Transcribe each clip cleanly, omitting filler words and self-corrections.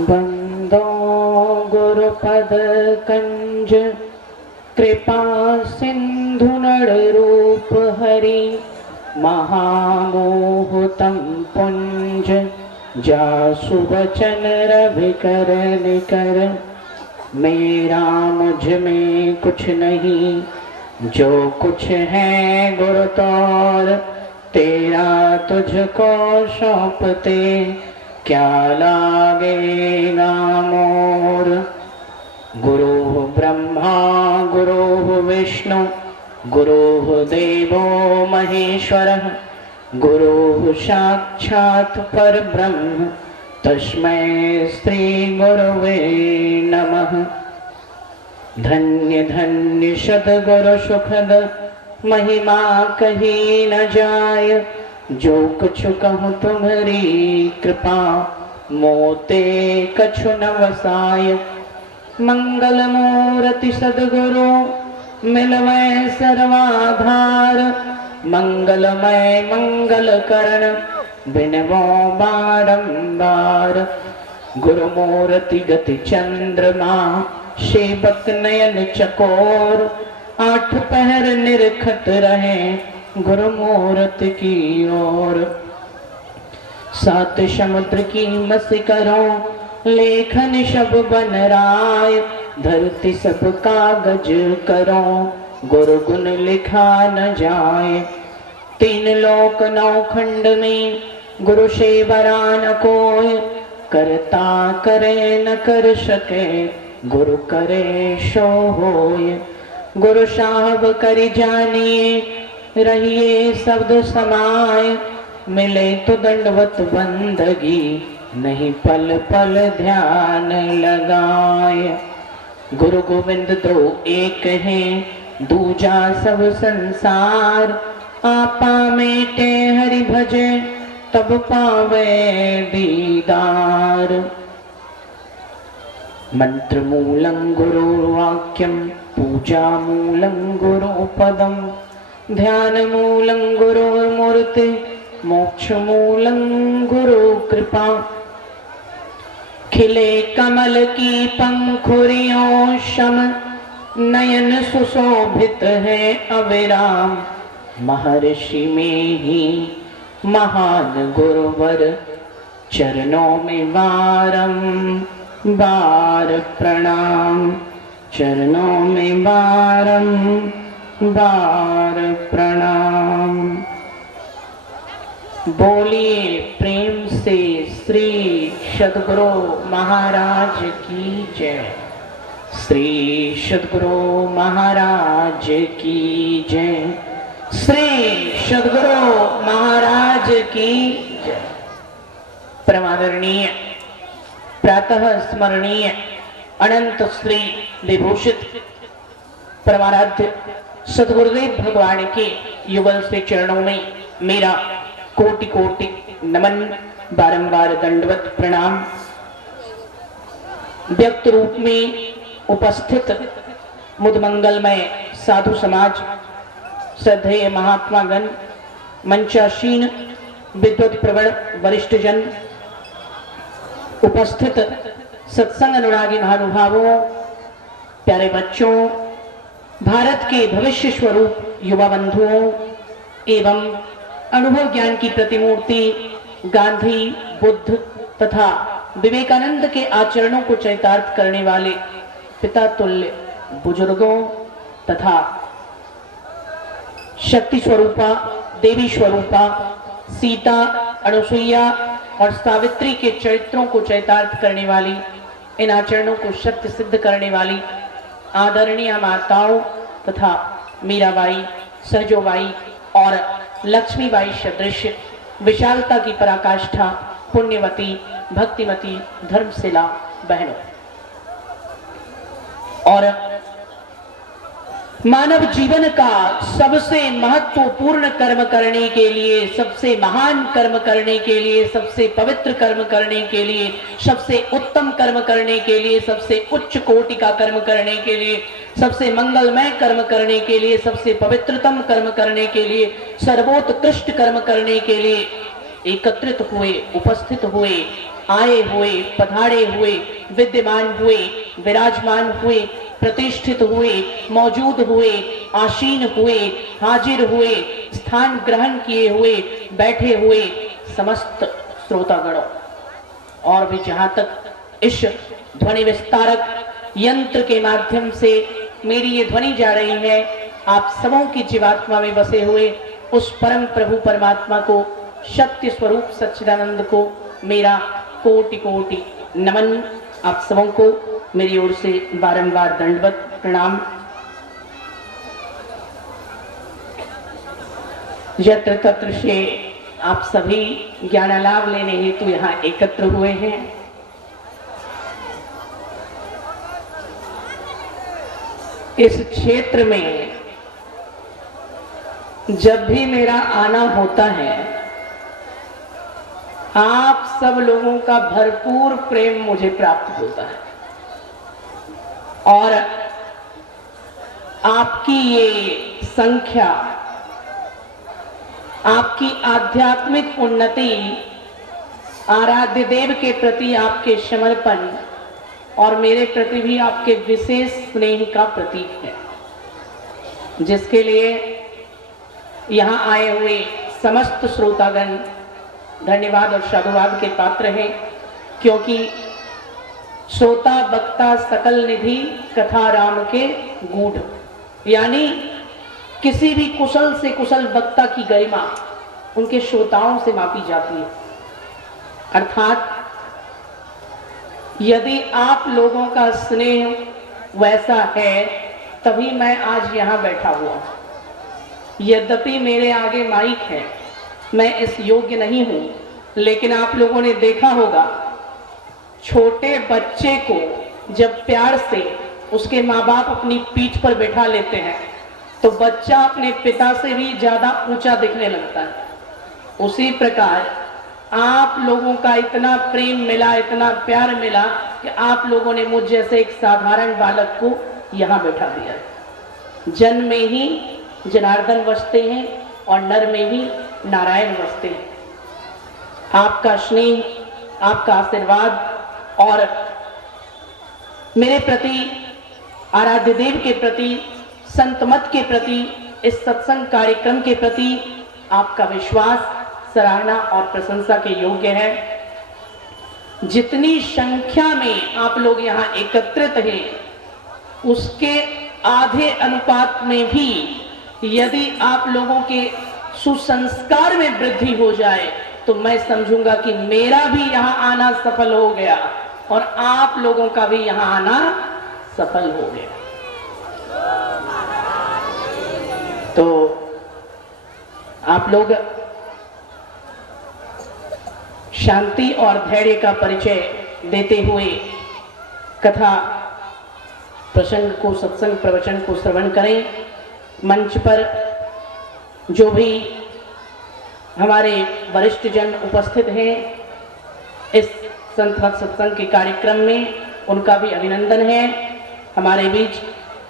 बंदो गुरुपद कंज कृपा सिंधु नर रूप हरि महामोहतम पुंज जासु वचन रवि कर निकर। मेरा मुझ में कुछ नहीं, जो कुछ है गुरु तौर, तेरा तुझको सौंपते क्या लागेगा मोर। गुरु ब्रह्मा गुरु विष्णु गुरु देवो महेश्वरः, गुरु साक्षात् परब्रह्म तस्मै श्री गुरवे नमः। धन्य धन्य सद्गुरु सुखद महिमा कही न जाय, जो कुछ कहूँ तुम्हारी कृपा मोते कछु न वसाय। मंगल मूर्ति सद्गुरु मिलवै सर्वाधार, मंगलमय मंगल करण बिनवो बारंबार। गुरु मूर्ति गति चंद्रमा सेवक नयन चकोर, आठ पहर निरखत रहे गुरु मूर्ति की ओर। सात समुद्र की मसी करो लेखन शब बन राय, धरती सब कागज करो गुरु गुण लिखा न जाए। तीन लोक नौ खंड में गुरु से बरा न कोय, करता करे न कर सके गुरु करे सो होय। गुरु साहब करि जानिए रहिए शब्द समाय, मिले तो दंडवत बंदगी नहीं पल पल ध्यान लगाए। गुरु गोविंद दो एक हैं दूजा सब संसार, आपा मेटे हरि भजे तब पावे दीदार। मंत्र मूलं गुरु वाक्यम, पूजा मूलं गुरु पदम, ध्यान मूलं गुरु मूर्ति, मोक्ष मूलं गुरु कृपा। खिले कमल की पंखुरियों सम, नयन सुशोभित है अविराम। महर्षि में ही महान गुरुवर, चरणों में बार प्रणाम, चरणों में बार प्रणाम। बोलिए प्रेम से श्री सद्गुरु महाराज की जय, श्री सद्गुरु महाराज की जय, श्री सद्गुरु महाराज की जय। परमादरणीय प्रातः स्मरणीय अनंत श्री विभूषित परमाराध्य सद्गुरुदेव भगवान के युगल से चरणों में मेरा कोटि कोटि नमन, बारंबार दंडवत प्रणाम। व्यक्त रूप में उपस्थित मुदमंगलमय साधु समाज, श्रद्धेय महात्मागण, मंचासीन विद्वत प्रवण वरिष्ठ जन, उपस्थित सत्संग अनुरागी महानुभावों, प्यारे बच्चों, भारत के भविष्य स्वरूप युवा बंधुओं एवं अनुभव ज्ञान की प्रतिमूर्ति गांधी, बुद्ध तथा विवेकानंद के आचरणों को चरितार्थ करने वाले पिता तुल्य बुजुर्गों तथा शक्ति स्वरूपा, देवी स्वरूपा सीता, अनुसुईया और सावित्री के चरित्रों को चरितार्थ करने वाली, इन आचरणों को सत्य सिद्ध करने वाली आदरणीय माताओं तथा मीराबाई, सरजोबाई और लक्ष्मीबाई सदृश विशालता की पराकाष्ठा पुण्यवती, भक्तिमती, धर्मशिला बहनों और मानव जीवन का सबसे महत्वपूर्ण कर्म करने के लिए, सबसे महान कर्म करने के लिए, सबसे पवित्र कर्म करने के लिए, सबसे उत्तम कर्म करने के लिए, सबसे उच्च कोटि का कर्म करने के लिए, सबसे मंगलमय कर्म करने के लिए, सबसे पवित्रतम कर्म करने के लिए, सर्वोत्कृष्ट कर्म करने के लिए एकत्रित हुए, उपस्थित हुए आए हुए, पधारे हुए, विद्यमान हुए, विराजमान हुए, प्रतिष्ठित हुए, मौजूद हुए, आसीन हुए, हाजिर हुए, स्थान ग्रहण किए हुए, बैठे हुए समस्त श्रोतागणों, और भी जहां तक इस ध्वनि विस्तारक यंत्र के माध्यम से मेरी ये ध्वनि जा रही है, आप सबों की जीवात्मा में बसे हुए उस परम प्रभु परमात्मा को, सत्य स्वरूप सच्चिदानंद को मेरा कोटि कोटि नमन। आप सबों को मेरी ओर से बारंबार दंडवत प्रणाम। यत्र तत्र से आप सभी ज्ञान लाभ लेने हेतु यहाँ एकत्र हुए हैं। इस क्षेत्र में जब भी मेरा आना होता है, आप सब लोगों का भरपूर प्रेम मुझे प्राप्त होता है और आपकी ये संख्या, आपकी आध्यात्मिक उन्नति, आराध्य देव के प्रति आपके समर्पण और मेरे प्रति भी आपके विशेष स्नेह का प्रतीक है, जिसके लिए यहाँ आए हुए समस्त श्रोतागण धन्यवाद और साधुवाद के पात्र हैं। क्योंकि श्रोता वक्ता सकल निधि कथा राम के गूढ़, यानी किसी भी कुशल से कुशल वक्ता की गरिमा उनके श्रोताओं से मापी जाती है। अर्थात यदि आप लोगों का स्नेह वैसा है तभी मैं आज यहाँ बैठा हुआ हूँ। यद्यपि मेरे आगे माइक है, मैं इस योग्य नहीं हूं, लेकिन आप लोगों ने देखा होगा छोटे बच्चे को जब प्यार से उसके माँ बाप अपनी पीठ पर बैठा लेते हैं तो बच्चा अपने पिता से भी ज्यादा ऊंचा दिखने लगता है। उसी प्रकार आप लोगों का इतना प्रेम मिला, इतना प्यार मिला कि आप लोगों ने मुझ जैसे एक साधारण बालक को यहाँ बैठा दिया। जन्म में ही जनार्दन बसते हैं और नर में ही नारायण बसते हैं। आपका स्नेह, आपका आशीर्वाद और मेरे प्रति, आराध्य देव के प्रति, संत मत के प्रति, इस सत्संग कार्यक्रम के प्रति आपका विश्वास सराहना और प्रशंसा के योग्य है। जितनी संख्या में आप लोग यहाँ एकत्रित हैं, उसके आधे अनुपात में भी यदि आप लोगों के सुसंस्कार में वृद्धि हो जाए तो मैं समझूंगा कि मेरा भी यहाँ आना सफल हो गया और आप लोगों का भी यहाँ आना सफल हो गया। तो आप लोग शांति और धैर्य का परिचय देते हुए कथा प्रसंग को, सत्संग प्रवचन को श्रवण करें। मंच पर जो भी हमारे वरिष्ठ जन उपस्थित हैं इस संत भक्त सत्संग के कार्यक्रम में, उनका भी अभिनंदन है। हमारे बीच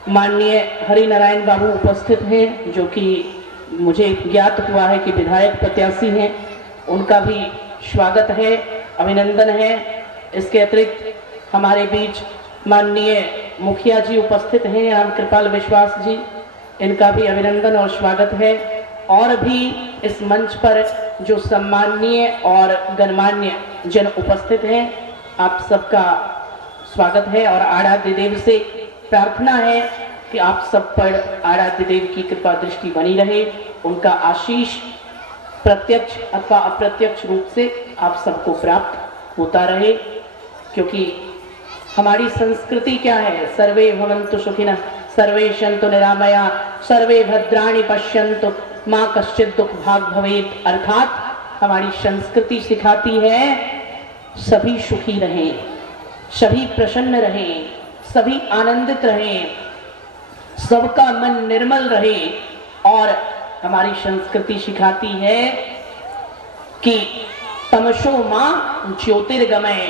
माननीय हरि नारायण बाबू उपस्थित हैं, जो कि मुझे ज्ञात हुआ है कि विधायक प्रत्याशी हैं, उनका भी स्वागत है, अभिनंदन है। इसके अतिरिक्त हमारे बीच माननीय मुखिया जी उपस्थित हैं, राम कृपाल विश्वास जी, इनका भी अभिनंदन और स्वागत है। और भी इस मंच पर जो सम्माननीय और गणमान्य जन उपस्थित हैं, आप सबका स्वागत है और आराध्य देव से प्रार्थना है कि आप सब पर आराध्य देव की कृपा दृष्टि बनी रहे, उनका आशीष प्रत्यक्ष अथवा अप्रत्यक्ष रूप से आप सबको प्राप्त होता रहे। क्योंकि हमारी संस्कृति क्या है? सर्वे भवन्तु सुखिनः, सर्वे सन्तु निरामया, सर्वे भद्राणि पश्यन्तु, माँ कश्चित् दुख भाग भवेत्। अर्थात हमारी संस्कृति सिखाती है सभी सुखी रहें, सभी प्रसन्न रहें, सभी आनंदित रहें, सबका मन निर्मल रहे। और हमारी संस्कृति सिखाती है कि तमसो मां ज्योतिर्गमय,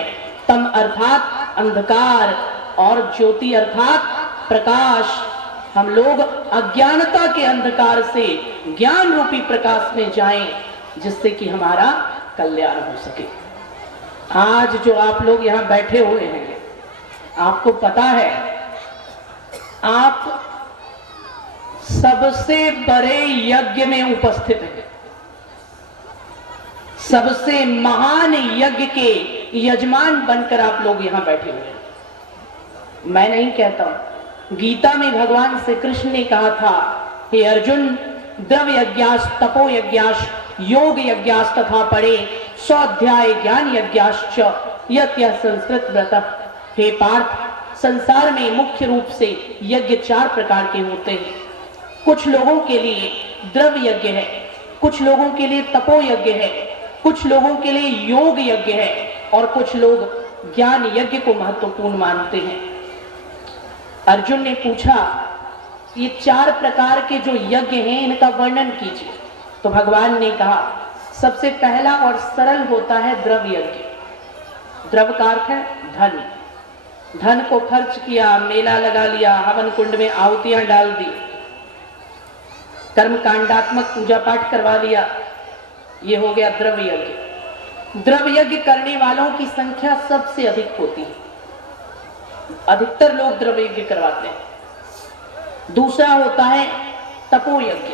तम अर्थात अंधकार और ज्योति अर्थात प्रकाश। हम लोग अज्ञानता के अंधकार से ज्ञान रूपी प्रकाश में जाएं, जिससे कि हमारा कल्याण हो सके। आज जो आप लोग यहाँ बैठे हुए हैं, आपको पता है आप सबसे बड़े यज्ञ में उपस्थित हैं। सबसे महान यज्ञ के यजमान बनकर आप लोग यहां बैठे हुए हैं। मैं नहीं कहता हूं, गीता में भगवान श्री कृष्ण ने कहा था, हे अर्जुन, द्रव्य यज्ञास तपो यज्ञास योग यज्ञास तथा पड़े 100 अध्याय ज्ञान यज्ञाश्च यत्य संस्कृत व्रत। हे पार्थ, संसार में मुख्य रूप से यज्ञ 4 प्रकार के होते हैं। कुछ लोगों के लिए द्रव्य यज्ञ है, कुछ लोगों के लिए तपो यज्ञ है, कुछ लोगों के लिए योग यज्ञ है और कुछ लोग ज्ञान यज्ञ को महत्वपूर्ण मानते हैं। अर्जुन ने पूछा, ये 4 प्रकार के जो यज्ञ हैं इनका वर्णन कीजिए। तो भगवान ने कहा, सबसे पहला और सरल होता है द्रव्य यज्ञ। द्रव्य का अर्थ है धन। धन को खर्च किया, मेला लगा लिया, हवन कुंड में आहुतियां डाल दी, कर्म कांडात्मक पूजा पाठ करवा लिया, ये हो गया द्रव्य यज्ञ। द्रव्य यज्ञ करने वालों की संख्या सबसे अधिक होती है, अधिकतर लोग द्रव्य यज्ञ करवाते हैं। दूसरा होता है तपो यज्ञ,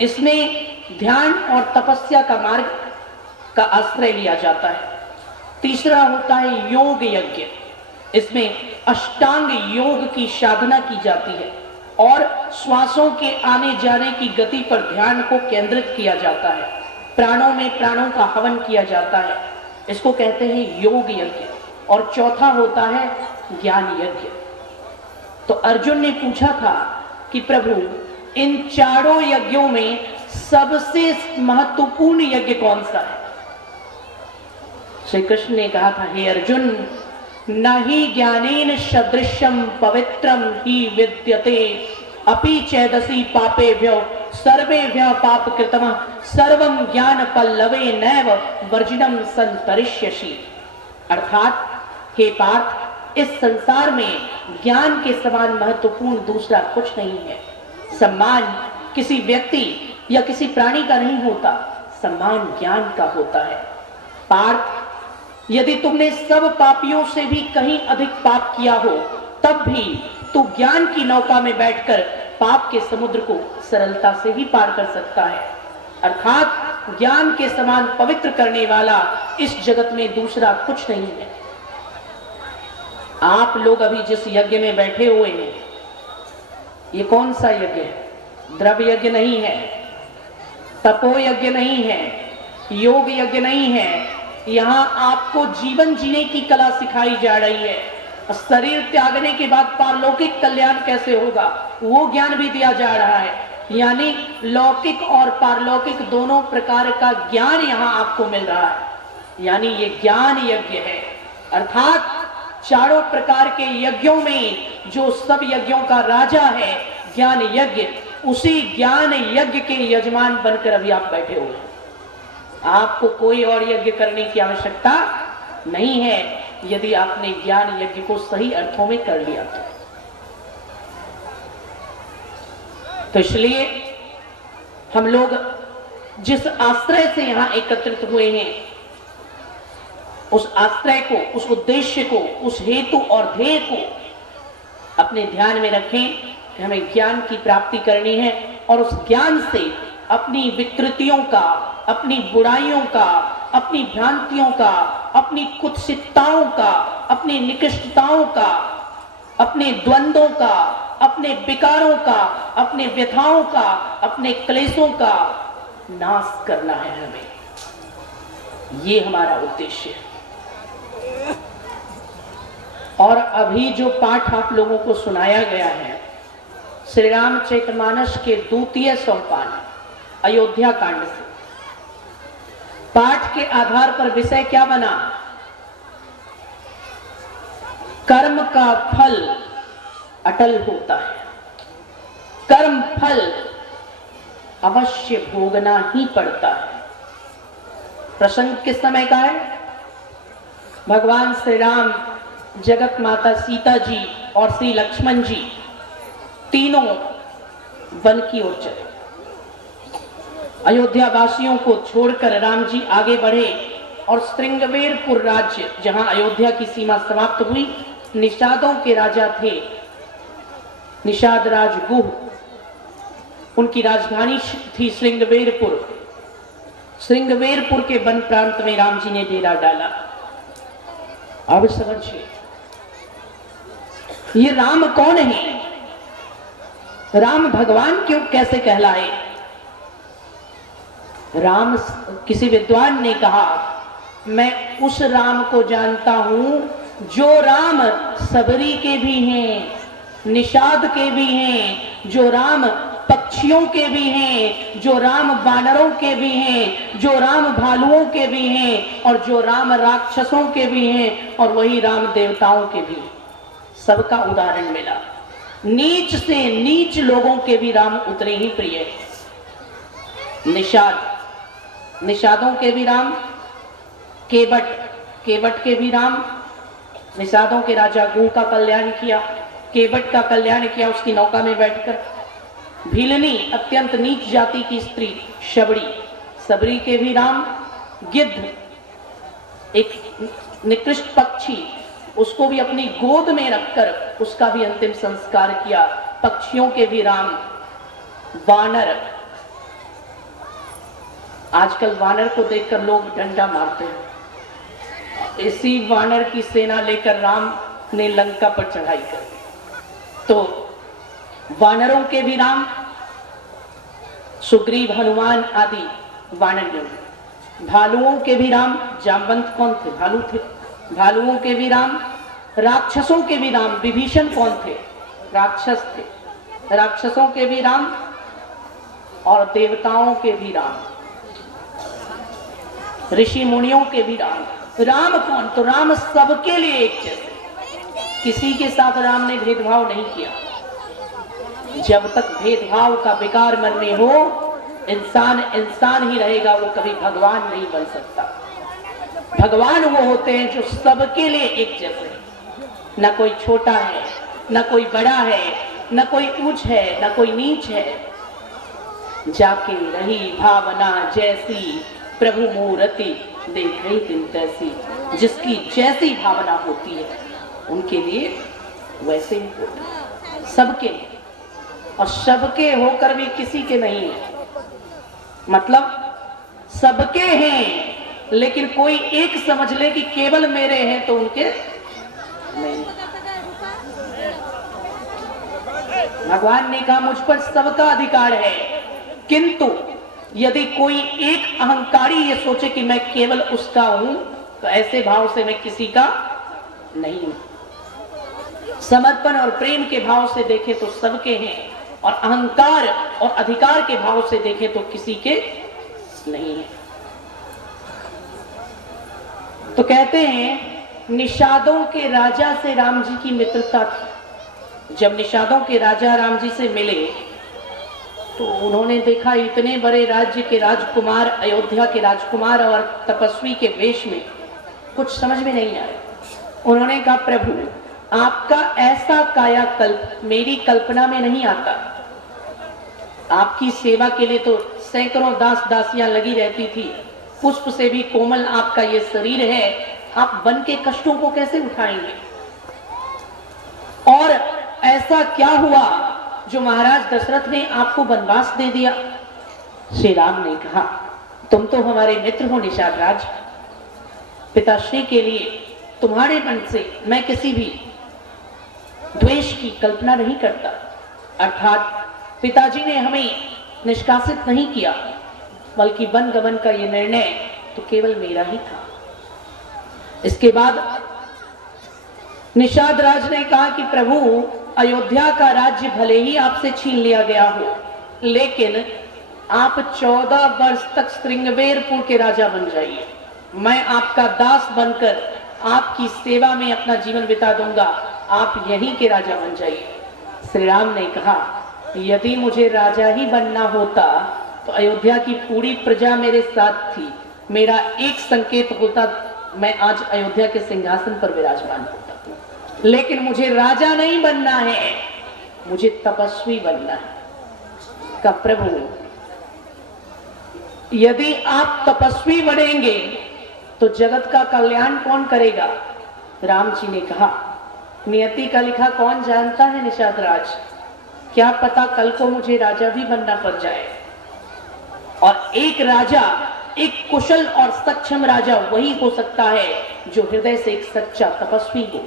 इसमें ध्यान और तपस्या का मार्ग का आश्रय लिया जाता है। तीसरा होता है योग यज्ञ, इसमें अष्टांग योग की साधना की जाती है और श्वासों के आने जाने की गति पर ध्यान को केंद्रित किया जाता है। प्राणों में प्राणों का हवन किया जाता है, इसको कहते हैं योग यज्ञ। और चौथा होता है ज्ञान यज्ञ। तो अर्जुन ने पूछा था कि प्रभु, इन चारों यज्ञों में सबसे महत्वपूर्ण यज्ञ कौन सा है? श्री कृष्ण ने कहा था, हे अर्जुन, न ही ज्ञानेन सदृशम पवित्रम ही विद्यते अपि चेदसि पापेभ्यो सर्वेभ्यः पाप कृतम सर्वं ज्ञान पल्लवे नैव वर्जिनम संतरिष्यसि। अर्थात हे पार्थ, इस संसार में ज्ञान के समान महत्वपूर्ण दूसरा कुछ नहीं है। सम्मान किसी व्यक्ति या किसी प्राणी का नहीं होता, सम्मान ज्ञान का होता है। पार्थ, यदि तुमने सब पापियों से भी कहीं अधिक पाप किया हो, तब भी तू ज्ञान की नौका में बैठकर पाप के समुद्र को सरलता से ही पार कर सकता है। अर्थात ज्ञान के समान पवित्र करने वाला इस जगत में दूसरा कुछ नहीं है। आप लोग अभी जिस यज्ञ में बैठे हुए हैं, ये कौन सा यज्ञ है? द्रव्य यज्ञ नहीं है, तपो यज्ञ नहीं है, योग यज्ञ नहीं है। यहाँ आपको जीवन जीने की कला सिखाई जा रही है। शरीर त्यागने के बाद पारलौकिक कल्याण कैसे होगा, वो ज्ञान भी दिया जा रहा है। यानी लौकिक और पारलौकिक दोनों प्रकार का ज्ञान यहाँ आपको मिल रहा है। यानी ये ज्ञान यज्ञ है। अर्थात चारों प्रकार के यज्ञों में जो सब यज्ञों का राजा है ज्ञान यज्ञ, उसी ज्ञान यज्ञ के यजमान बनकर अभी आप बैठे हुए हैं। आपको कोई और यज्ञ करने की आवश्यकता नहीं है, यदि आपने ज्ञान यज्ञ को सही अर्थों में कर लिया तो इसलिए हम लोग जिस आश्रय से यहां एकत्रित हुए हैं, उस आश्रय को, उस उद्देश्य को, उस हेतु और ध्येय को अपने ध्यान में रखें कि हमें ज्ञान की प्राप्ति करनी है और उस ज्ञान से अपनी विकृतियों का, अपनी बुराइयों का, अपनी भ्रांतियों का, अपनी कुत्सितताओं का, अपनी निकृष्टताओं का, अपने द्वंद्वों का, अपने विकारों का, अपने व्यथाओं का, अपने क्लेशों का नाश करना है हमें। ये हमारा उद्देश्य है। और अभी जो पाठ आप लोगों को सुनाया गया है श्री रामचरितमानस के 2 सोपान अयोध्या कांड से, पाठ के आधार पर विषय क्या बना? कर्म का फल अटल होता है, कर्म फल अवश्य भोगना ही पड़ता है। प्रसंग किस समय का है? भगवान श्री राम, जगत माता सीता जी और श्री लक्ष्मण जी तीनों वन की ओर चले। अयोध्या वासियों को छोड़कर राम जी आगे बढ़े और श्रृंगवेरपुर राज्य, जहां अयोध्या की सीमा समाप्त हुई, निषादों के राजा थे निषाद राज गुह। उनकी राजधानी थी श्रृंगवेरपुर। श्रृंगवेरपुर के वन प्रांत में राम जी ने डेरा डाला। अब समझिए ये राम कौन है, राम भगवान क्यों कैसे कहलाए। राम, किसी विद्वान ने कहा, मैं उस राम को जानता हूं जो राम सबरी के भी हैं, निषाद के भी हैं, जो राम पक्षियों के भी हैं, जो राम वानरों के भी हैं, जो राम भालुओं के भी हैं, और जो राम राक्षसों के भी हैं, और वही राम देवताओं के भी। सबका उदाहरण मिला। नीच से नीच लोगों के भी राम उतने ही प्रिय हैं। निषादों के भी राम, केवट के भी राम। निषादों के राजा गुह का कल्याण किया, केवट का कल्याण किया उसकी नौका में बैठकर। भीलनी, अत्यंत नीच जाति की स्त्री शबरी, सबरी के भी राम। गिद्ध, एक निकृष्ट पक्षी, उसको भी अपनी गोद में रखकर उसका भी अंतिम संस्कार किया। पक्षियों के भी राम। वानर, आजकल वानर को देखकर लोग डंडा मारते हैं। इसी वानर की सेना लेकर राम ने लंका पर चढ़ाई कर दी। तो वानरों के भी राम, सुग्रीव, हनुमान आदि वानर योग। भालुओं के भी राम, जामवंत कौन थे, भालू थे। भालुओं के भी राम। राक्षसों के भी राम, विभीषण कौन थे, राक्षस थे। राक्षसों के भी राम और देवताओं के भी राम, ऋषि मुनियों के भी राम। राम कौन, तो राम सबके लिए एक जैसे, किसी के साथ राम ने भेदभाव नहीं किया। जब तक भेदभाव का विकार मन में हो, इंसान इंसान ही रहेगा, वो कभी भगवान नहीं बन सकता। भगवान वो होते हैं जो सबके लिए एक जैसे, न कोई छोटा है, न कोई बड़ा है, न कोई ऊंच है, न कोई नीच है। जाके रही भावना जैसी, प्रभु मूर्ति देखई तिन तैसी। जिसकी जैसी भावना होती है उनके लिए वैसे ही होता है, सबके। और सबके होकर भी किसी के नहीं है, मतलब सबके हैं लेकिन कोई एक समझ ले कि केवल मेरे हैं तो उनके नहीं। भगवान ने कहा मुझ पर सबका अधिकार है, किंतु यदि कोई एक अहंकारी ये सोचे कि मैं केवल उसका हूं, तो ऐसे भाव से मैं किसी का नहीं हूं। समर्पण और प्रेम के भाव से देखें तो सबके हैं, और अहंकार और अधिकार के भाव से देखें तो किसी के नहीं है। तो कहते हैं निषादों के राजा से राम जी की मित्रता थी। जब निषादों के राजा राम जी से मिले तो उन्होंने देखा इतने बड़े राज्य के राजकुमार, अयोध्या के राजकुमार और तपस्वी के वेश में, कुछ समझ में नहीं आया। उन्होंने कहा प्रभु आपका ऐसा कायाकल्प मेरी कल्पना में नहीं आता। आपकी सेवा के लिए तो सैकड़ों दास दासियां लगी रहती थी, पुष्प से भी कोमल आपका ये शरीर है, आप वन के कष्टों को कैसे उठाएंगे। और ऐसा क्या हुआ जो महाराज दशरथ ने आपको वनवास दे दिया। श्री राम ने कहा तुम तो हमारे मित्र हो निषाद राज, पिताश्री के लिए तुम्हारे मन से मैं किसी भी द्वेष की कल्पना नहीं करता। अर्थात पिताजी ने हमें निष्कासित नहीं किया, बल्कि वन गमन का ये निर्णय तो केवल मेरा ही था। इसके बाद निषाद राज ने कहा कि प्रभु अयोध्या का राज्य भले ही आपसे छीन लिया गया हो, लेकिन आप 14 वर्ष तक श्रृंगवेरपुर के राजा बन जाइए। मैं आपका दास बनकर आपकी सेवा में अपना जीवन बिता दूंगा, आप यहीं के राजा बन जाइए। श्री राम ने कहा यदि मुझे राजा ही बनना होता तो अयोध्या की पूरी प्रजा मेरे साथ थी, मेरा एक संकेत होता, मैं आज अयोध्या के सिंहासन पर विराजमान होता। लेकिन मुझे राजा नहीं बनना है, मुझे तपस्वी बनना है। का प्रभु यदि आप तपस्वी बनेंगे तो जगत का कल्याण कौन करेगा? राम जी ने कहा, नियति का लिखा कौन जानता है निषाद राज, क्या पता कल को मुझे राजा भी बनना पड़ जाए। और एक राजा, एक कुशल और सक्षम राजा वही हो सकता है जो हृदय से एक सच्चा तपस्वी हो।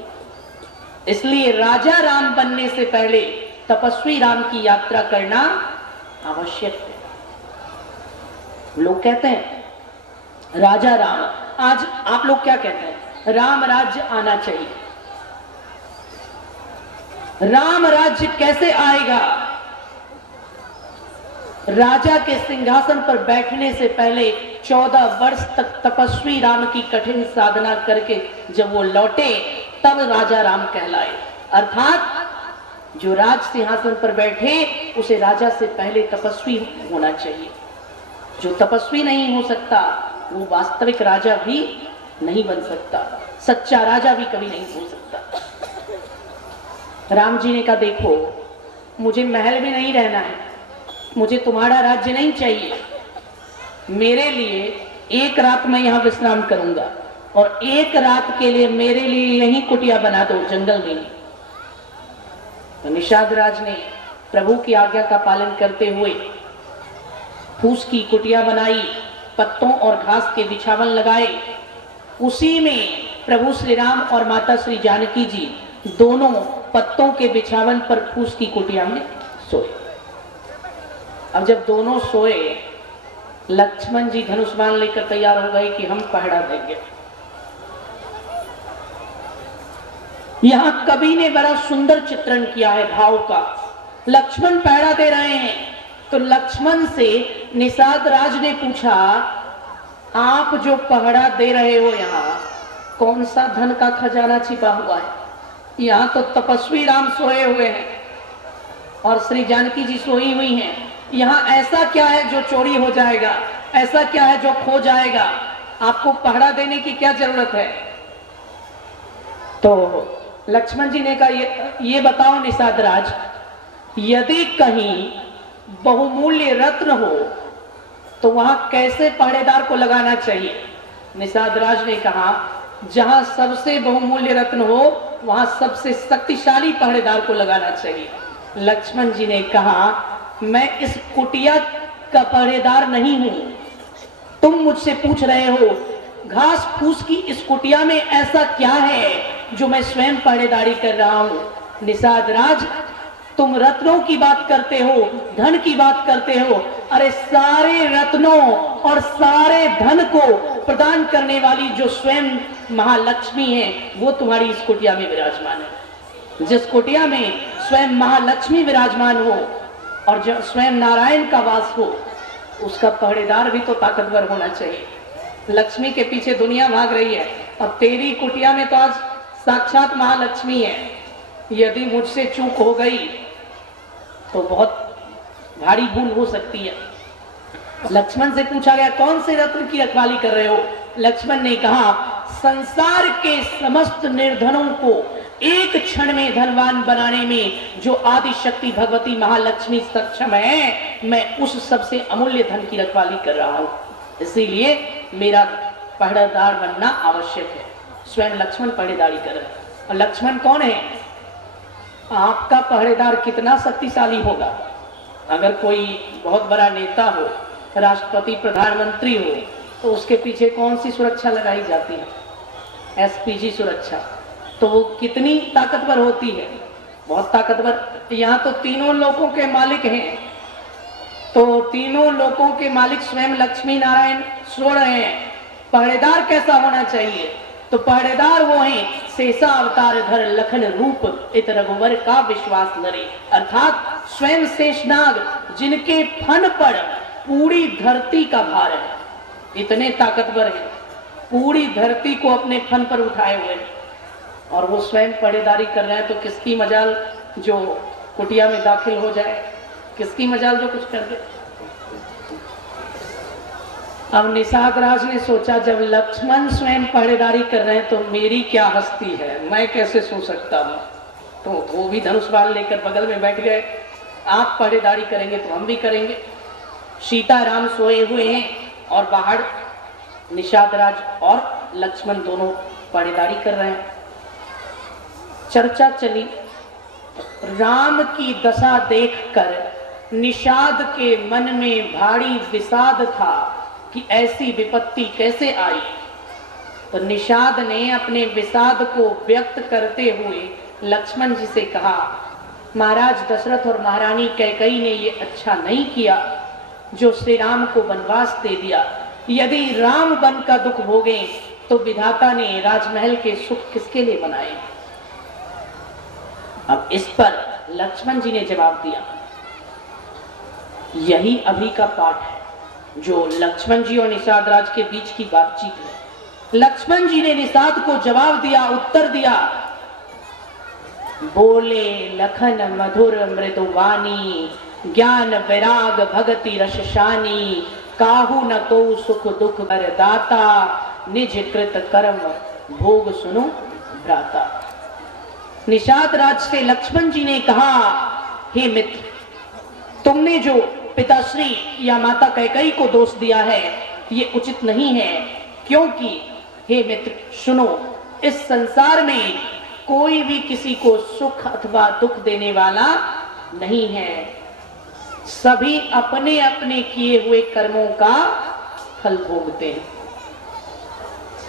इसलिए राजा राम बनने से पहले तपस्वी राम की यात्रा करना आवश्यक है। लोग कहते हैं राजा राम, आज आप लोग क्या कहते हैं? राम राज्य आना चाहिए। राम राज्य कैसे आएगा? राजा के सिंहासन पर बैठने से पहले 14 वर्ष तक तपस्वी राम की कठिन साधना करके जब वो लौटे तब राजा राम कहलाए। अर्थात जो राज सिंहासन पर बैठे उसे राजा से पहले तपस्वी होना चाहिए। जो तपस्वी नहीं हो सकता वो वास्तविक राजा भी नहीं बन सकता, सच्चा राजा भी कभी नहीं हो सकता। राम जी ने कहा, देखो मुझे महल में नहीं रहना है, मुझे तुम्हारा राज्य नहीं चाहिए। मेरे लिए एक रात मैं यहां विश्राम करूंगा और एक रात के लिए मेरे लिए यही कुटिया बना दो, जंगल में। तो निषाद राज ने प्रभु की आज्ञा का पालन करते हुए फूस की कुटिया बनाई, पत्तों और घास के बिछावन लगाए। उसी में प्रभु श्री राम और माता श्री जानकी जी दोनों पत्तों के बिछावन पर फूस की कुटिया में सोए। अब जब दोनों सोए, लक्ष्मण जी धनुष बाण लेकर तैयार हो गए कि हम पहरा देंगे। यहां कवि ने बड़ा सुंदर चित्रण किया है भाव का। लक्ष्मण पहरा दे रहे हैं तो लक्ष्मण से निषाद राज ने पूछा, आप जो पहरा दे रहे हो यहाँ कौन सा धन का खजाना छिपा हुआ है? यहाँ तो तपस्वी राम सोए हुए हैं और श्री जानकी जी सोई हुई हैं। यहाँ ऐसा क्या है जो चोरी हो जाएगा? ऐसा क्या है जो खो जाएगा? आपको पहरा देने की क्या जरूरत है? तो लक्ष्मण जी ने कहा, ये बताओ निषाद राज, यदि कहीं बहुमूल्य रत्न हो तो वहां कैसे पहरेदार को लगाना चाहिए? निषाद राज ने कहा, जहां सबसे बहुमूल्य रत्न हो वहां सबसे शक्तिशाली पहरेदार को लगाना चाहिए। लक्ष्मण जी ने कहा, मैं इस कुटिया का पहरेदार नहीं हूं, तुम मुझसे पूछ रहे हो घास फूस की इस कुटिया में ऐसा क्या है जो मैं स्वयं पहरेदारी कर रहा हूं? निषाद राज, तुम रत्नों की बात करते हो, धन की बात करते हो, अरे सारे रत्नों और सारे धन को प्रदान करने वाली जो स्वयं महालक्ष्मी है वो तुम्हारी इस कुटिया में विराजमान है। जिस कुटिया में स्वयं महालक्ष्मी विराजमान हो और जो स्वयं नारायण का वास हो, उसका पहरेदार भी तो ताकतवर होना चाहिए। लक्ष्मी के पीछे दुनिया भाग रही है और तेरी कुटिया में तो आज साक्षात महालक्ष्मी है। यदि मुझसे चूक हो गई तो बहुत भारी भूल हो सकती है। लक्ष्मण से पूछा गया, कौन से रत्न की रखवाली कर रहे हो? लक्ष्मण ने कहा, संसार के समस्त निर्धनों को एक क्षण में धनवान बनाने में जो आदि शक्ति भगवती महालक्ष्मी सक्षम है, मैं उस सबसे अमूल्य धन की रखवाली कर रहा हूं। इसीलिए मेरा पहरेदार बनना आवश्यक है। स्वयं लक्ष्मण पहरेदारी कर रहे हैं। और लक्ष्मण कौन है? आपका पहरेदार कितना शक्तिशाली होगा? अगर कोई बहुत बड़ा नेता हो, राष्ट्रपति, प्रधानमंत्री हो, तो उसके पीछे कौन सी सुरक्षा लगाई जाती है? एसपीजी सुरक्षा। तो वो कितनी ताकतवर होती है? बहुत ताकतवर। यहाँ तो तीनों लोगों के मालिक हैं, तो तीनों लोगों के मालिक स्वयं लक्ष्मी नारायण सो रहे हैं। पहरेदार कैसा होना चाहिए? तो पहरेदार वो हैं, शेषा अवतार धर लखन रूप इत रघुवर का विश्वास नरे। अर्थात स्वयं शेषनाग, जिनके फन पर पूरी धरती का भार है, इतने ताकतवर है, पूरी धरती को अपने फन पर उठाए हुए हैं और वो स्वयं पहरेदारी कर रहे हैं। तो किसकी मजाल जो कुटिया में दाखिल हो जाए, किसकी मजाल जो कुछ कर दे। अब निषाद राज ने सोचा, जब लक्ष्मण स्वयं पहरेदारी कर रहे हैं तो मेरी क्या हस्ती है, मैं कैसे सो सकता हूं? तो वो भी धनुष बाण लेकर बगल में बैठ गए। आप पहरेदारी करेंगे तो हम भी करेंगे। सीता राम सोए हुए हैं और बाहर निषाद राज और लक्ष्मण दोनों पहरेदारी कर रहे हैं। चर्चा चली, राम की दशा देखकर निषाद के मन में भारी विषाद था कि ऐसी विपत्ति कैसे आई। तो निषाद ने अपने विषाद को व्यक्त करते हुए लक्ष्मण जी से कहा, महाराज दशरथ और महारानी कैकेयी ने ये अच्छा नहीं किया जो श्री राम को वनवास दे दिया। यदि राम वन का दुख भोगे तो विधाता ने राजमहल के सुख किसके लिए बनाए। अब इस पर लक्ष्मण जी ने जवाब दिया, यही अभी का पाठ है जो लक्ष्मण जी और निषाद राज के बीच की बातचीत है। लक्ष्मण जी ने निषाद को जवाब दिया, उत्तर दिया, बोले लखन मधुर मृदुवानी, ज्ञान वैराग भगति रसशानी, काहू न तो सुख दुख दाता, निज कृत कर्म भोग सुनो भ्राता। निषाद राज से लक्ष्मण जी ने कहा, हे मित्र, तुमने जो पिताश्री या माता कैकेयी को दोष दिया है ये उचित नहीं है, क्योंकि हे मित्र सुनो, इस संसार में कोई भी किसी को सुख अथवा दुख देने वाला नहीं है। सभी अपने अपने किए हुए कर्मों का फल भोगते हैं,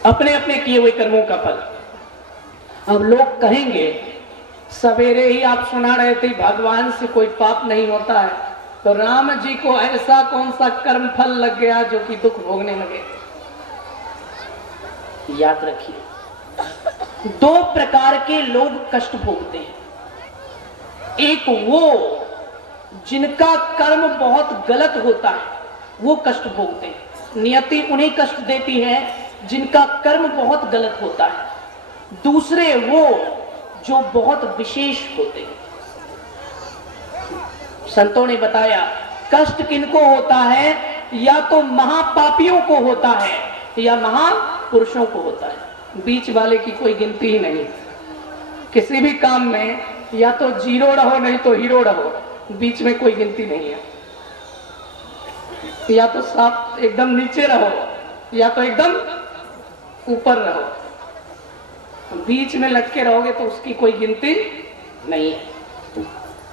अपने अपने किए हुए कर्मों का फल। अब लोग कहेंगे, सवेरे ही आप सुना रहे थे भगवान से कोई पाप नहीं होता है, तो राम जी को ऐसा कौन सा कर्म फल लग गया जो कि दुख भोगने लगे। याद रखिए, दो प्रकार के लोग कष्ट भोगते हैं। एक वो जिनका कर्म बहुत गलत होता है वो कष्ट भोगते हैं, नियति उन्हें कष्ट देती है जिनका कर्म बहुत गलत होता है। दूसरे वो जो बहुत विशेष होते हैं। संतों ने बताया कष्ट किनको होता है, या तो महापापियों को होता है या महापुरुषों को होता है। बीच वाले की कोई गिनती ही नहीं। किसी भी काम में या तो जीरो रहो नहीं तो हीरो रहो, बीच में कोई गिनती नहीं है। या तो साफ एकदम नीचे रहो या तो एकदम ऊपर रहो, बीच में लटके रहोगे तो उसकी कोई गिनती नहीं है।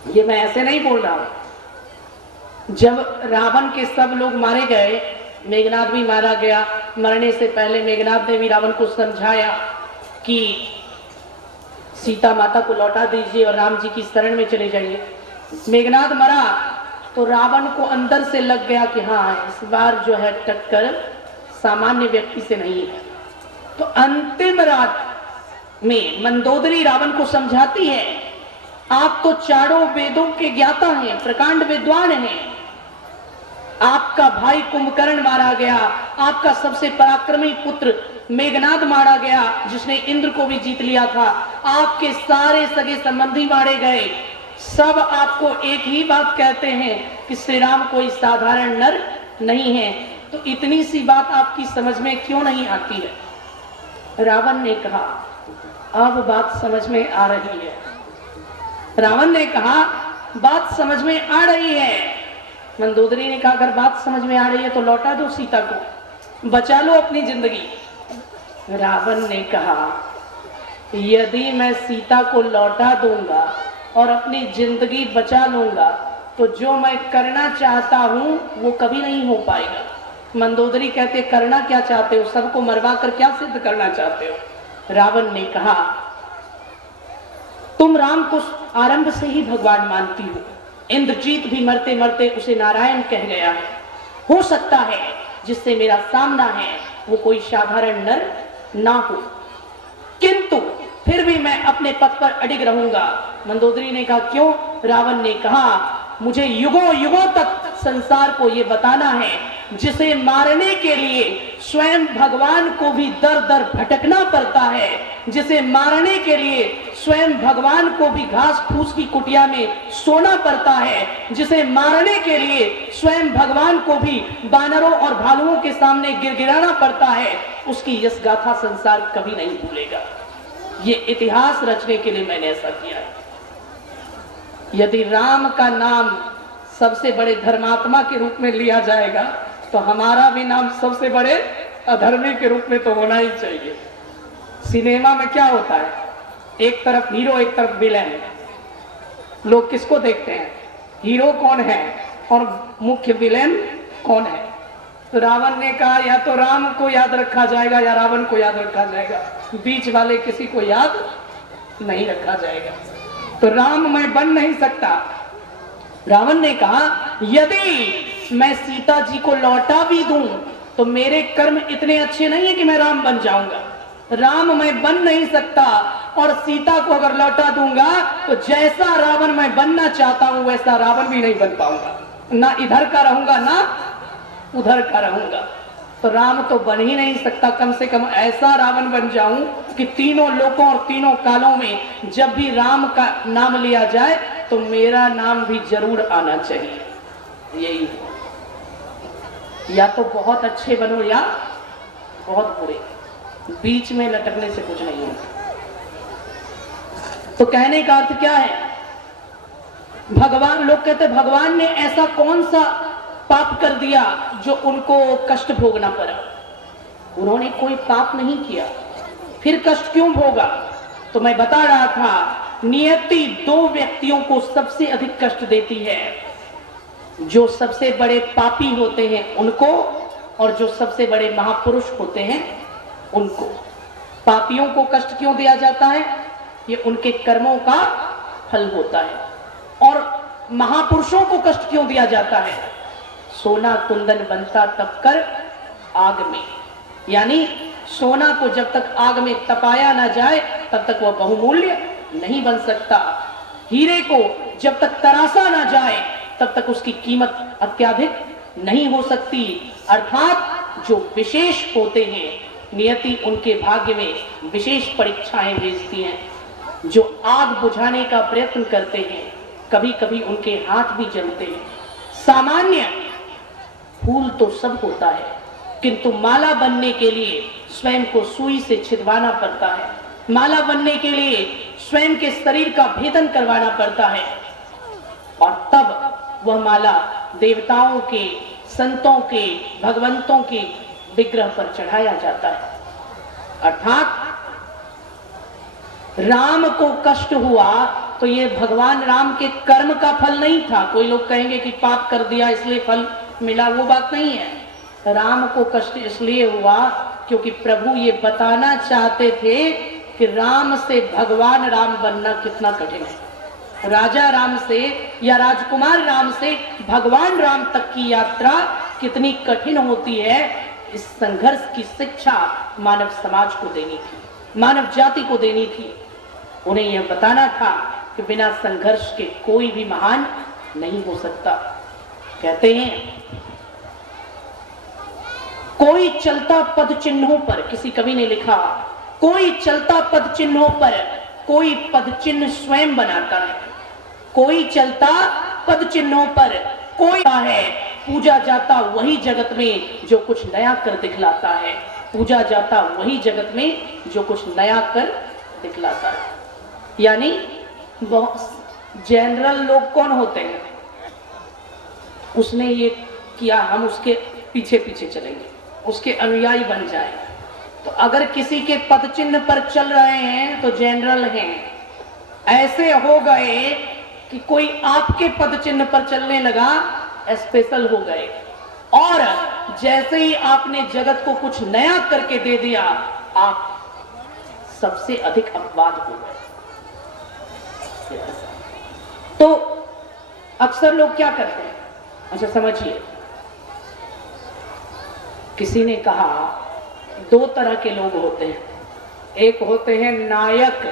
ये मैं ऐसे नहीं बोल रहा हूं। जब रावण के सब लोग मारे गए, मेघनाद भी मारा गया, मरने से पहले मेघनाद ने भी रावण को समझाया कि सीता माता को लौटा दीजिए और राम जी की शरण में चले जाइए। मेघनाद मरा तो रावण को अंदर से लग गया कि हाँ, इस बार जो है टक्कर सामान्य व्यक्ति से नहीं है। तो अंतिम रात में मंदोदरी रावण को समझाती है, आप तो चारों वेदों के ज्ञाता हैं, प्रकांड विद्वान हैं। आपका भाई कुंभकर्ण मारा गया, आपका सबसे पराक्रमी पुत्र मेघनाद मारा गया जिसने इंद्र को भी जीत लिया था, आपके सारे सगे संबंधी मारे गए। सब आपको एक ही बात कहते हैं कि श्री राम कोई साधारण नर नहीं है, तो इतनी सी बात आपकी समझ में क्यों नहीं आती है। रावण ने कहा, अब बात समझ में आ रही है। रावण ने कहा, बात समझ में आ रही है। मंदोदरी ने कहा, अगर बात समझ में आ रही है तो लौटा दो सीता को, बचा लो अपनी जिंदगी। रावण ने कहा, यदि मैं सीता को लौटा दूंगा और अपनी जिंदगी बचा लूंगा तो जो मैं करना चाहता हूं वो कभी नहीं हो पाएगा। मंदोदरी कहते, करना क्या चाहते हो, सबको मरवा कर क्या सिद्ध करना चाहते हो। रावण ने कहा, तुम राम को आरंभ से ही भगवान मानती हो, इंद्रजीत भी मरते मरते उसे नारायण कह गया है। हो सकता है जिससे मेरा सामना है वो कोई साधारण नर ना हो, किंतु फिर भी मैं अपने पथ पर अडिग रहूंगा। मंदोदरी ने कहा, क्यों? रावण ने कहा, मुझे युगों युगों तक संसार को ये बताना है, जिसे मारने के लिए स्वयं भगवान को भी दर दर भटकना पड़ता है, जिसे मारने के लिए स्वयं भगवान को भी घास फूस की कुटिया में सोना पड़ता है, जिसे मारने के लिए स्वयं भगवान को भी बानरों और भालुओं के सामने गिड़गिड़ाना पड़ता है, उसकी यश गाथा संसार कभी नहीं भूलेगा। ये इतिहास रचने के लिए मैंने ऐसा किया है। यदि राम का नाम सबसे बड़े धर्मात्मा के रूप में लिया जाएगा तो हमारा भी नाम सबसे बड़े अधर्मी के रूप में तो होना ही चाहिए। सिनेमा में क्या होता है, एक तरफ हीरो एक तरफ विलेन, लोग किसको देखते हैं, हीरो कौन है और मुख्य विलेन कौन है। तो रावण ने कहा या तो राम को याद रखा जाएगा या रावण को याद रखा जाएगा, बीच वाले किसी को याद नहीं रखा जाएगा। तो राम मैं बन नहीं सकता। रावण ने कहा यदि मैं सीता जी को लौटा भी दूं तो मेरे कर्म इतने अच्छे नहीं है कि मैं राम बन जाऊंगा। राम मैं बन नहीं सकता और सीता को अगर लौटा दूंगा तो जैसा रावण मैं बनना चाहता हूं वैसा रावण भी नहीं बन पाऊंगा, ना इधर का रहूंगा ना उधर का रहूंगा। तो राम तो बन ही नहीं सकता, कम से कम ऐसा रावण बन जाऊं कि तीनों लोकों और तीनों कालों में जब भी राम का नाम लिया जाए तो मेरा नाम भी जरूर आना चाहिए। यही या तो बहुत अच्छे बनो या बहुत बुरे, बीच में लटकने से कुछ नहीं होता। तो कहने का अर्थ क्या है, भगवान, लोग कहते भगवान ने ऐसा कौन सा पाप कर दिया जो उनको कष्ट भोगना पड़ा। उन्होंने कोई पाप नहीं किया, फिर कष्ट क्यों भोगा। तो मैं बता रहा था नियति दो व्यक्तियों को सबसे अधिक कष्ट देती है, जो सबसे बड़े पापी होते हैं उनको और जो सबसे बड़े महापुरुष होते हैं उनको। पापियों को कष्ट क्यों दिया जाता है, ये उनके कर्मों का फल होता है। और महापुरुषों को कष्ट क्यों दिया जाता है, सोना कुंदन बनता तप कर आग में, यानी सोना को जब तक आग में तपाया ना जाए तब तक वह बहुमूल्य नहीं बन सकता। हीरे को जब तक तराशा ना जाए तब तक उसकी कीमत अत्यधिक नहीं हो सकती। अर्थात जो विशेष होते हैं नियति उनके भाग्य में विशेष परीक्षाएं भेजती हैं। जो आग बुझाने का प्रयत्न करते हैं कभी कभी उनके हाथ भी जलते हैं। सामान्य फूल तो सब होता है किंतु माला बनने के लिए स्वयं को सुई से छिदवाना पड़ता है। माला बनने के लिए स्वयं के शरीर का भेदन करवाना पड़ता है और तब वह माला देवताओं के, संतों के, भगवंतों के विग्रह पर चढ़ाया जाता है। अर्थात राम को कष्ट हुआ तो ये भगवान राम के कर्म का फल नहीं था। कोई लोग कहेंगे कि पाप कर दिया इसलिए फल मिला, वो बात नहीं है। राम को कष्ट इसलिए हुआ क्योंकि प्रभु ये बताना चाहते थे कि राम से भगवान राम बनना कितना कठिन है। राजा राम से या राजकुमार राम से भगवान राम तक की यात्रा कितनी कठिन होती है, इस संघर्ष की शिक्षा मानव समाज को देनी थी, मानव जाति को देनी थी। उन्हें यह बताना था कि बिना संघर्ष के कोई भी महान नहीं हो सकता। कहते हैं कोई चलता पद चिन्हों पर, किसी कवि ने लिखा, कोई चलता पद चिन्हों पर कोई पद चिन्ह स्वयं बनाता है। कोई चलता पद चिन्हों पर कोई है, पूजा जाता वही जगत में जो कुछ नया कर दिखलाता है। पूजा जाता वही जगत में जो कुछ नया कर दिखलाता है। यानी जनरल लोग कौन होते हैं, उसने ये किया हम उसके पीछे पीछे चलेंगे, उसके अनुयायी बन जाए। तो अगर किसी के पद चिन्ह पर चल रहे हैं तो जनरल हैं। ऐसे हो गए कि कोई आपके पद चिन्ह पर चलने लगा, स्पेशल हो गए। और जैसे ही आपने जगत को कुछ नया करके दे दिया, आप सबसे अधिक अपवाद हो गए। तो अक्सर लोग क्या करते हैं, अच्छा समझिए, किसी ने कहा दो तरह के लोग होते हैं, एक होते हैं नायक,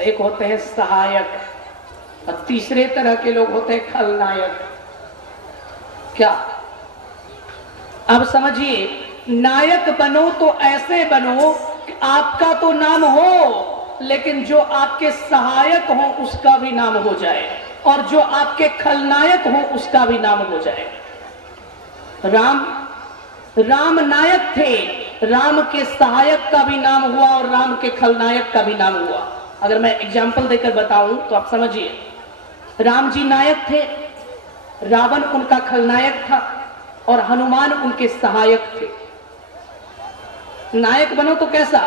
एक होते हैं सहायक, और तीसरे तरह के लोग होते हैं खलनायक। क्या? अब समझिए, नायक बनो तो ऐसे बनो कि आपका तो नाम हो लेकिन जो आपके सहायक हो उसका भी नाम हो जाए, और जो आपके खलनायक हो उसका भी नाम हो जाए। राम नायक थे, राम के सहायक का भी नाम हुआ और राम के खलनायक का भी नाम हुआ। अगर मैं एग्जाम्पल देकर बताऊं तो आप समझिए, राम जी नायक थे, रावण उनका खलनायक था और हनुमान उनके सहायक थे। नायक बनो तो कैसा?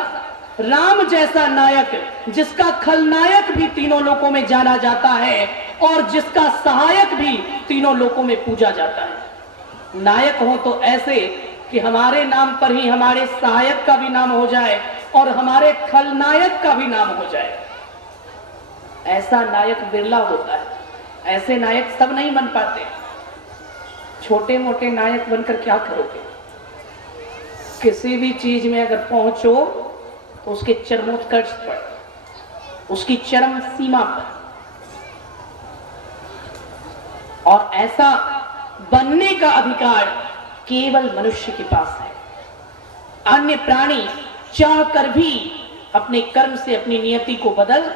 राम जैसा नायक, जिसका खलनायक भी तीनों लोकों में जाना जाता है और जिसका सहायक भी तीनों लोकों में पूजा जाता है। नायक हो तो ऐसे कि हमारे नाम पर ही हमारे सहायक का भी नाम हो जाए और हमारे खलनायक का भी नाम हो जाए। ऐसा नायक बिरला होता है। ऐसे नायक सब नहीं बन पाते। छोटे मोटे नायक बनकर क्या करोगे? किसी भी चीज में अगर पहुंचो तो उसके चरमोत्कर्ष पर, उसकी चरम सीमा पर, और ऐसा बनने का अधिकार केवल मनुष्य के पास है। अन्य प्राणी चाहकर भी अपने कर्म से अपनी नियति को बदल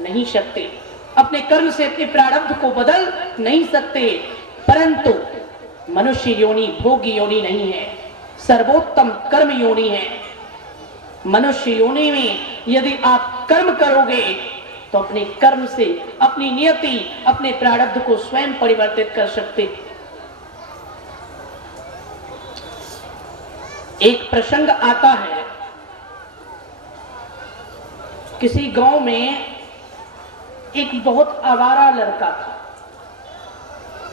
नहीं सकते, अपने कर्म से अपने प्रारब्ध को बदल नहीं सकते। परंतु मनुष्य योनि भोग योनि नहीं है, सर्वोत्तम कर्म योनि है। मनुष्य योनि में यदि आप कर्म करोगे तो अपने कर्म से अपनी नियति, अपने प्रारब्ध को स्वयं परिवर्तित कर सकते। एक प्रसंग आता है, किसी गांव में एक बहुत आवारा लड़का था।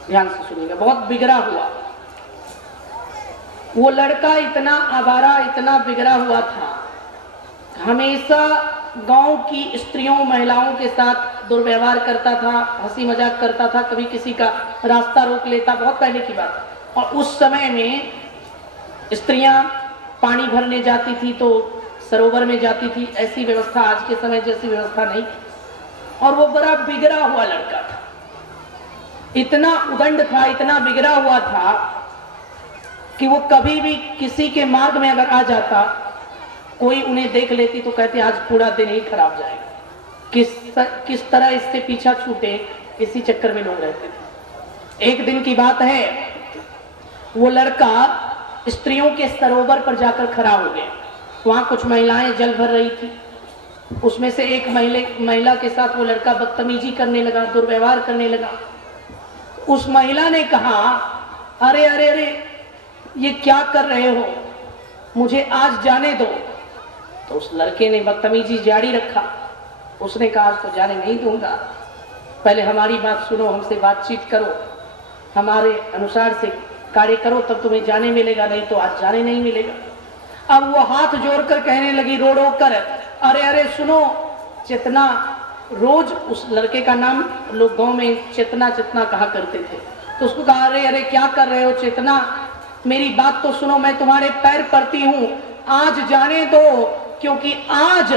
ध्यान से सुनिएगा, बहुत बिगड़ा हुआ। वो लड़का इतना आवारा, इतना बिगड़ा हुआ था, हमेशा गांव की स्त्रियों महिलाओं के साथ दुर्व्यवहार करता था, हंसी मजाक करता था, कभी किसी का रास्ता रोक लेता। बहुत पहले की बात। और उस समय में स्त्रियां पानी भरने जाती थी तो सरोवर में जाती थी। ऐसी व्यवस्था आज के समय जैसी व्यवस्था नहीं। और वो बड़ा बिगड़ा हुआ लड़का था, इतना उदंड था, इतना बिगड़ा हुआ था कि वो कभी भी किसी के मार्ग में अगर आ जाता, कोई उन्हें देख लेती तो कहते आज पूरा दिन ही खराब जाएगा। किस तरह इससे पीछा छूटे, इसी चक्कर में लोग रहते थे। एक दिन की बात है, वो लड़का स्त्रियों के सरोवर पर जाकर खड़ा हो गया। वहां कुछ महिलाएं जल भर रही थी। उसमें से एक महिला के साथ वो लड़का बदतमीजी करने लगा, दुर्व्यवहार करने लगा। उस महिला ने कहा, अरे अरे अरे, ये क्या कर रहे हो, मुझे आज जाने दो। तो उस लड़के ने बदतमीजी जारी रखा। उसने कहा आज तो जाने नहीं दूंगा, पहले हमारी बात सुनो, हमसे बातचीत करो, हमारे अनुसार से कार्य करो, तब तुम्हें जाने मिलेगा, नहीं तो आज जाने नहीं मिलेगा। अब वो हाथ जोड़कर कहने लगी, रो रो कर, अरे अरे सुनो, चेतना। रोज उस लड़के का नाम लोग गांव में चेतना चेतना कहा करते थे। तो उसको कहा, अरे अरे क्या कर रहे हो चेतना, मेरी बात तो सुनो, मैं तुम्हारे पैर पड़ती हूं, आज जाने दो, क्योंकि आज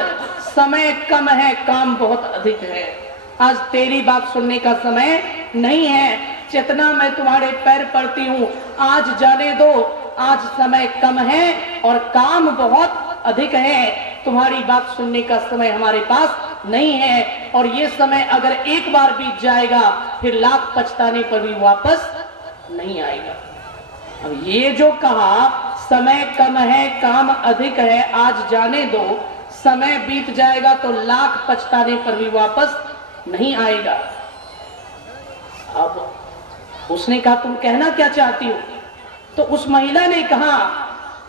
समय कम है, काम बहुत अधिक है। आज तेरी बात सुनने का समय नहीं है। चेतना, मैं तुम्हारे पैर पड़ती हूं, आज जाने दो, आज समय कम है और काम बहुत अधिक है। तुम्हारी बात सुनने का समय हमारे पास नहीं है, और ये समय अगर एक बार बीत जाएगा फिर लाख पछताने पर भी वापस नहीं आएगा। अब ये जो कहा, समय कम है, काम अधिक है, आज जाने दो, समय बीत जाएगा तो लाख पछताने पर भी वापस नहीं आएगा। अब उसने कहा, तुम कहना क्या चाहती हो? तो उस महिला ने कहा,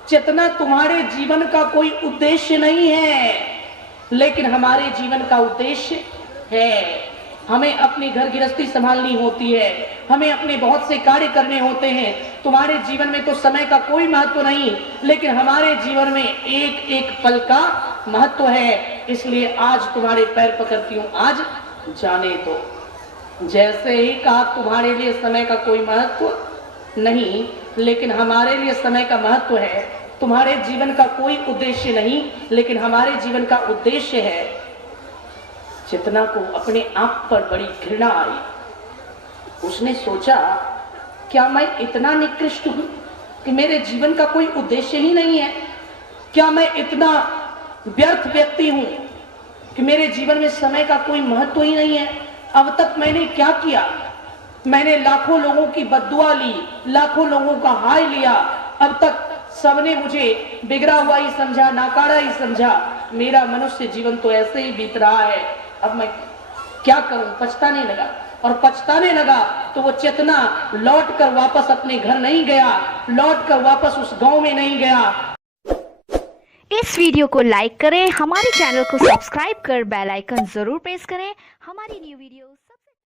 चेतना, तुम्हारे जीवन का कोई उद्देश्य नहीं है, लेकिन हमारे जीवन का उद्देश्य है। हमें अपनी घर गृहस्थी संभालनी होती है, हमें अपने बहुत से कार्य करने होते हैं। तुम्हारे जीवन में तो समय का कोई महत्व नहीं, लेकिन हमारे जीवन में एक एक पल का महत्व है। इसलिए आज तुम्हारे पैर पकड़ती हूँ, आज जाने दो। जैसे ही कहा, तुम्हारे लिए समय का कोई महत्व नहीं, लेकिन हमारे लिए समय का महत्व है। तुम्हारे जीवन का कोई उद्देश्य नहीं, लेकिन हमारे जीवन का उद्देश्य है। चेतना को अपने आप पर बड़ी घृणा आई। उसने सोचा, क्या मैं इतना निकृष्ट हूं कि मेरे जीवन का कोई उद्देश्य ही नहीं है? क्या मैं इतना व्यर्थ व्यक्ति हूं कि मेरे जीवन में समय का कोई महत्व ही नहीं है? अब तक मैंने क्या किया? मैंने लाखों लोगों की बद्दुआ ली, लाखों लोगों का हाय लिया। अब तक सबने मुझे बिगड़ा हुआ ही समझा, नाकारा ही समझा। मेरा मनुष्य जीवन तो ऐसे ही बीत रहा है। अब मैं क्या करूं? पछताने लगा, और पछताने लगा तो वो चेतना लौट कर वापस अपने घर नहीं गया, लौट कर वापस उस गांव में नहीं गया। इस वीडियो को लाइक करें, हमारे चैनल को सब्सक्राइब कर बेल आइकन जरूर प्रेस करें हमारी न्यू वीडियोस